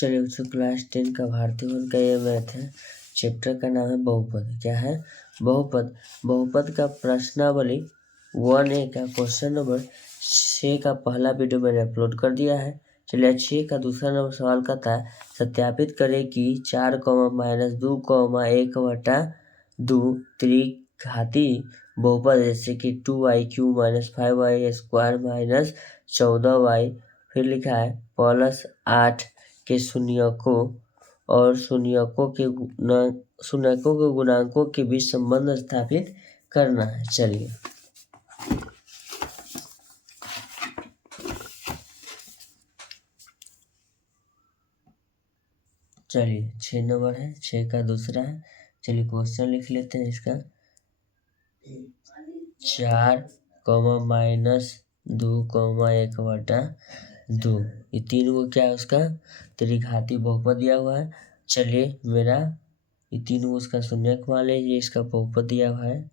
चलिए बच्चों, क्लास 10 का भारतीय वन का ये मैथ है। चैप्टर का नाम है बहुपद। क्या है? बहुपद। बहुपद का प्रश्नावली 1A का क्वेश्चन नंबर 6 का पहला वीडियो मैंने अपलोड कर दिया है। चलिए 6 का दूसरा नंबर सवाल का था, सत्यापित करें कि 4, -2, 1/2 त्रिघाती बहुपद जैसे कि 2y³ - 5y² - 14y, फिर लिखा है +8 के शून्यकों और शून्यकों के गुणांकों के बीच संबंध स्थापित करना है। चलिए चलिए 6 नंबर है, 6 का दूसरा है। चलिए क्वेश्चन लिख लेते हैं इसका। 4, -2, 1/2, ये तीन को क्या है उसका त्रिघाती बहुपद दिया हुआ है। चलिए मेरा ये तीनों उसका शून्यक मान लीजिए, इसका बहुपद दिया हुआ है।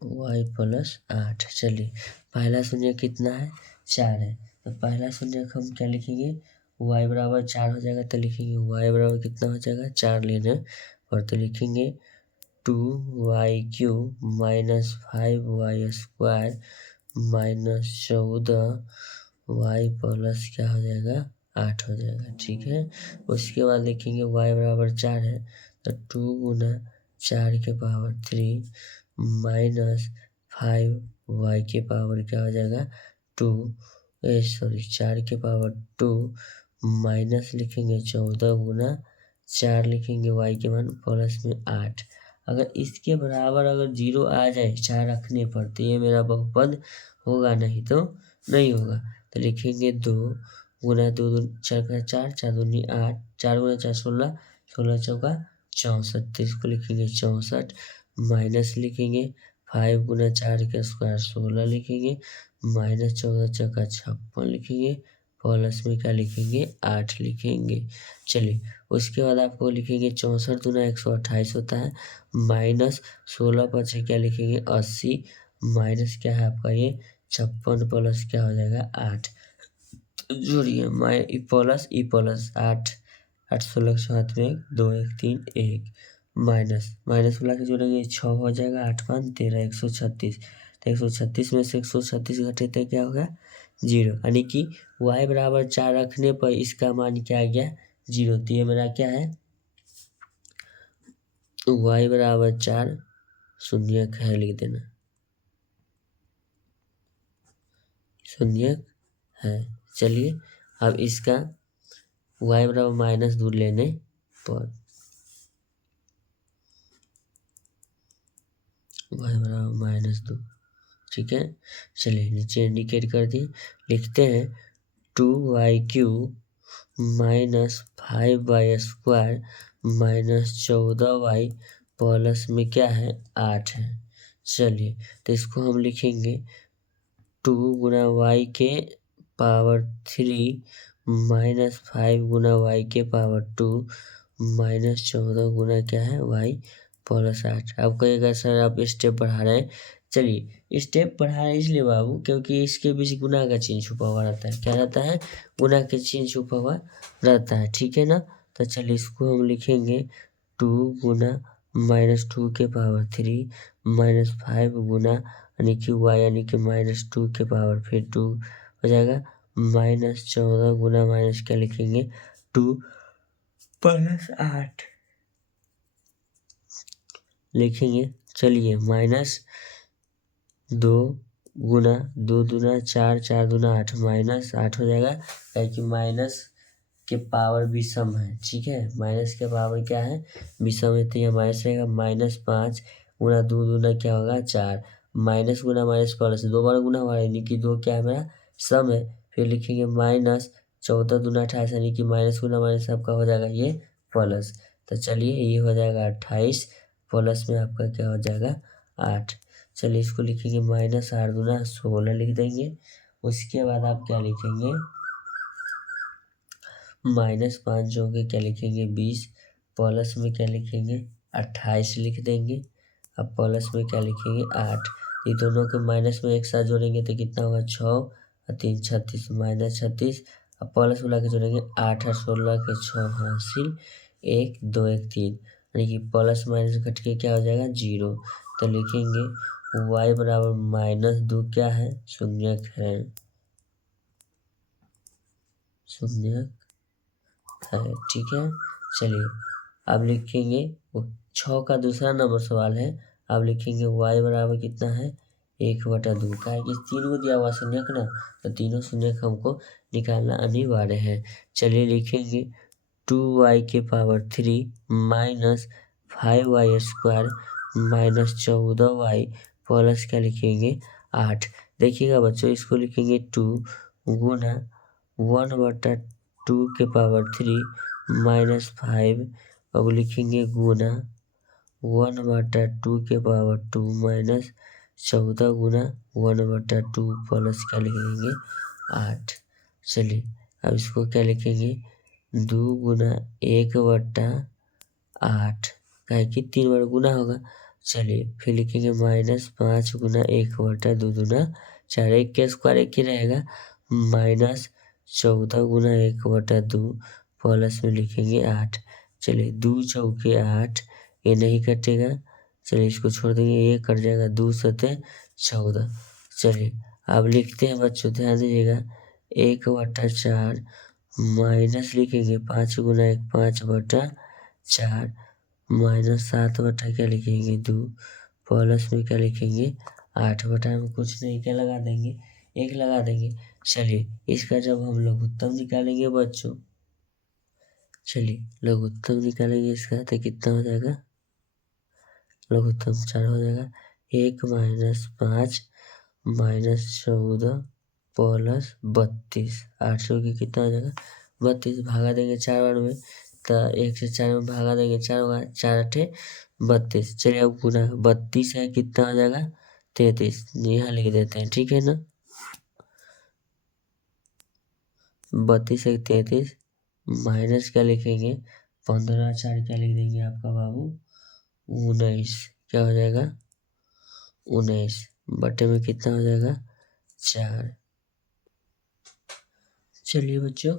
y+8। चलिए पहला शून्य कितना है? 4 है, तो पहला शून्य हम क्या लिखेंगे? y=4 हो जाएगा, तो लिखेंगे y कितना हो जाएगा? 4 लेना और तो लिखेंगे 2y³ - 5y² - 14y प्लस क्या हो जाएगा? 8 हो जाएगा। ठीक है, उसके बाद लिखेंगे y=4 है, तो 2 × 4 के पावर 3 -5y के पावर क्या हो जाएगा? 2 4 के पावर 2 माइनस लिखेंगे 14 × 4 लिखेंगे y के मान प्लस में 8। अगर इसके बराबर अगर 0 आ जाए 4 रखने पर, तो ये मेरा बहुपद होगा, नहीं तो नहीं होगा। तो लिखेंगे 2 × 2 4 × 4 4 दूनी 8, 4 × 4 16, 16 चौका 64, तो इसको लिखेंगे 64 माइनस लिखेंगे 5 × 4 का स्क्वायर 16 लिखेंगे माइनस 14 चौका 56 लिखेंगे प्लस में क्या लिखेंगे? 8 लिखेंगे। चलिए उसके बाद आपको लिखेंगे 64 दूना 128 होता है, माइनस 16 5 क्या लिखेंगे? 80 माइनस क्या है आपका ये 56 प्लस क्या हो जाएगा? 8 जोड़िए प्लस 8 8 16 के साथ में 2 1 3 1 माइनस मिला के जोड़ेंगे 6 हो जाएगा, 8 5 13 136। तो 136 में से 136 घटे तो क्या होगा? 0, यानी कि y=4 रखने पर इसका मान क्या आ गया? 0। तो ये मेरा क्या है? y=4 शून्यक है, लिख देना शून्यक है। चलिए अब इसका y=-2 लेने पर y=-2, ठीक है। चलिए नीचे इंडिकेट कर दिए, लिखते हैं 2y³ - 5y² - 14y प्लस में क्या है? 8 है। चलिए तो इसको हम लिखेंगे 2 × y के पावर 3 -5 × y के पावर 2 -14 गुना क्या है? y plus 8। अब कहेगा सर आप स्टेप बढ़ा रहे हैं। चलिए स्टेप बढ़ा रहे हैं इसलिए बाबू क्योंकि इसके बीच गुना का चिन्ह छुपा हुआ रहता है। क्या रहता है? गुना के चिन्ह छुपा हुआ रहता है, ठीक है ना। तो चलिए इसको हम लिखेंगे 2 × -2 के पावर 3 -5 गुना यानी कि y यानी कि -2 के पावर फिर 2 हो जाएगा -14 गुना माइनस क्या लिखेंगे? 2 + 8 लिखेंगे। चलिए -2 गुना 2 दूना 4 4 दूना 8 -8 हो जाएगा, क्योंकि माइनस के पावर विषम है, ठीक है। माइनस के पावर क्या है? विषम है, तो यह माइनस रहेगा। -5 गुना 2 दूना क्या होगा? 4 माइनस गुना माइनस प्लस 2 बार गुना हुआ यानी कि 2 क्या है मेरा? सम है। फिर लिखेंगे -14 दूना 28 यानी कि माइनस गुना माइनस आपका हो जाएगा ये प्लस। तो चलिए ये हो जाएगा 28 प्लस में आपका क्या हो जाएगा? 8। चलिए इसको लिखेंगे -8 दूना 16 लिख देंगे। उसके बाद आप क्या लिखेंगे? -5 जो के क्या लिखेंगे? 20 प्लस में क्या लिखेंगे? 28 लिख देंगे। अब प्लस में क्या लिखेंगे 8, ये दोनों को माइनस में एक साथ जोड़ेंगे तो कितना होगा 6 और 3 36 माइनस 36, अब प्लस मिला के जोड़ेंगे 8 और 16 के 6 हासिल 1 2 1 3, यानी कि प्लस माइनस घट के क्या हो जाएगा 0। तो लिखेंगे y बराबर -2 क्या है शून्यक है, शून्यक है। ठीक है, चलिए अब लिखेंगे 6 का दूसरा नंबर सवाल है। अब लिखेंगे y बराबर कितना है 1/2 का है कि 3 को दिया हुआ शून्यक ना, तो तीनों शून्यक हमको निकालना अनिवार्य है। चलिए लिखेंगे 2y के power 3 minus 5y² minus 14y plus क्या लिखेंगे 8। देखिएगा बच्चों, इसको लिखेंगे 2 गुना 1/2 के पावर 3 माइनस 5, अब लिखेंगे गुना 1/2 के पावर 2 माइनस 14 गुना 1/2 प्लस क्या लिखेंगे 8। चलिए अब इसको क्या लिखेंगे 2 गुना 1/8, काहे कि 3 बार गुना होगा। चलिए फिर लिखेंगे -5 गुना 1/2 दूना 4, 1 के स्क्वायर 1 ही रहेगा, माइनस 14 गुना 1/2 प्लस में लिखेंगे 8। चलिए 2 चौके 8, ये नहीं कटेगा, चलिए इसको छोड़ देंगे, ये कट जाएगा 2 सते 14। चलिए अब लिखते हैं बच्चों, ध्यान दीजिएगा 1/4 माइनस लिखेंगे 5 गुना 1 5/4 माइनस 7 बटा क्या लिखेंगे 2 प्लस में क्या लिखेंगे 8 बटा में कुछ नहीं, क्या लगा देंगे 1 लगा देंगे। चलिए इसका जब हम लघुत्तम निकालेंगे बच्चों, चलिए लघुत्तम निकालेंगे इसका तो कितना हो जाएगा, लघुत्तम 4 हो जाएगा। 1 माइनस 5 माइनस 14 प्लस 32, 800 की कितना हो जाएगा 32, भागा देंगे 4 बार में, तो 1 से 4 में भागा देंगे 4 होगा, 4 8 32। चलिए अब गुना 32 है कितना हो जाएगा 33, यहाँ लिख देते हैं, ठीक है ना, 32 है 33 माइनस क्या लिखेंगे 15 4 क्या लिख देंगे आपका बाबू 19, क्या हो जाएगा 19 बटे में कितना हो जाएगा 4। चलिए बच्चों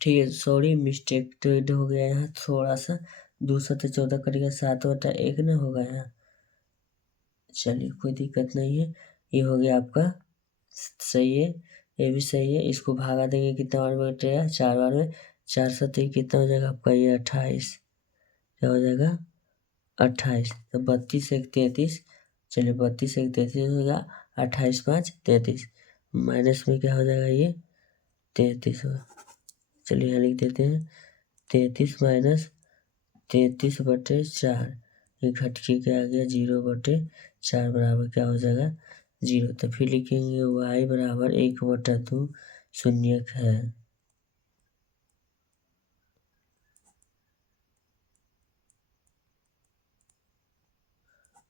ठीक है, सॉरी मिस्टेक तो हो गया यहाँ थोड़ा सा, 2 सते 14 कटेगा 7/1 ना होगा यहाँ। चलिए कोई दिक्कत नहीं है, ये हो गया आपका सही है, ये भी सही है। इसको भागा देंगे कितना बार में कटेगा 4 बार में, 4 सते कितना हो जाएगा आपका ये 28, क्या हो जाएगा 28, तो 32 1 33। चलिए 32 1 33 होगा, 28 5 33 माइनस में क्या हो जाएगा ये 33 होगा। चलिए यहाँ लिख देते हैं 33 माइनस 33/4, ये घट के क्या आ गया 0/4 बराबर क्या हो जाएगा 0। तो फिर लिखेंगे y बराबर 1/2 शून्यक है,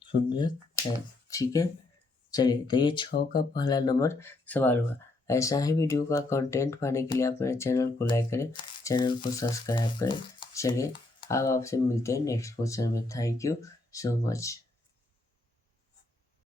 शून्यक है। ठीक है, चलिए तो ये 6 का पहला नंबर सवाल हुआ। ऐसा ही वीडियो का कंटेंट पाने के लिए आप मेरे चैनल को लाइक करें, चैनल को सब्सक्राइब करें। चलिए अब आपसे मिलते हैं नेक्स्ट क्वेश्चन में। Thank you so much.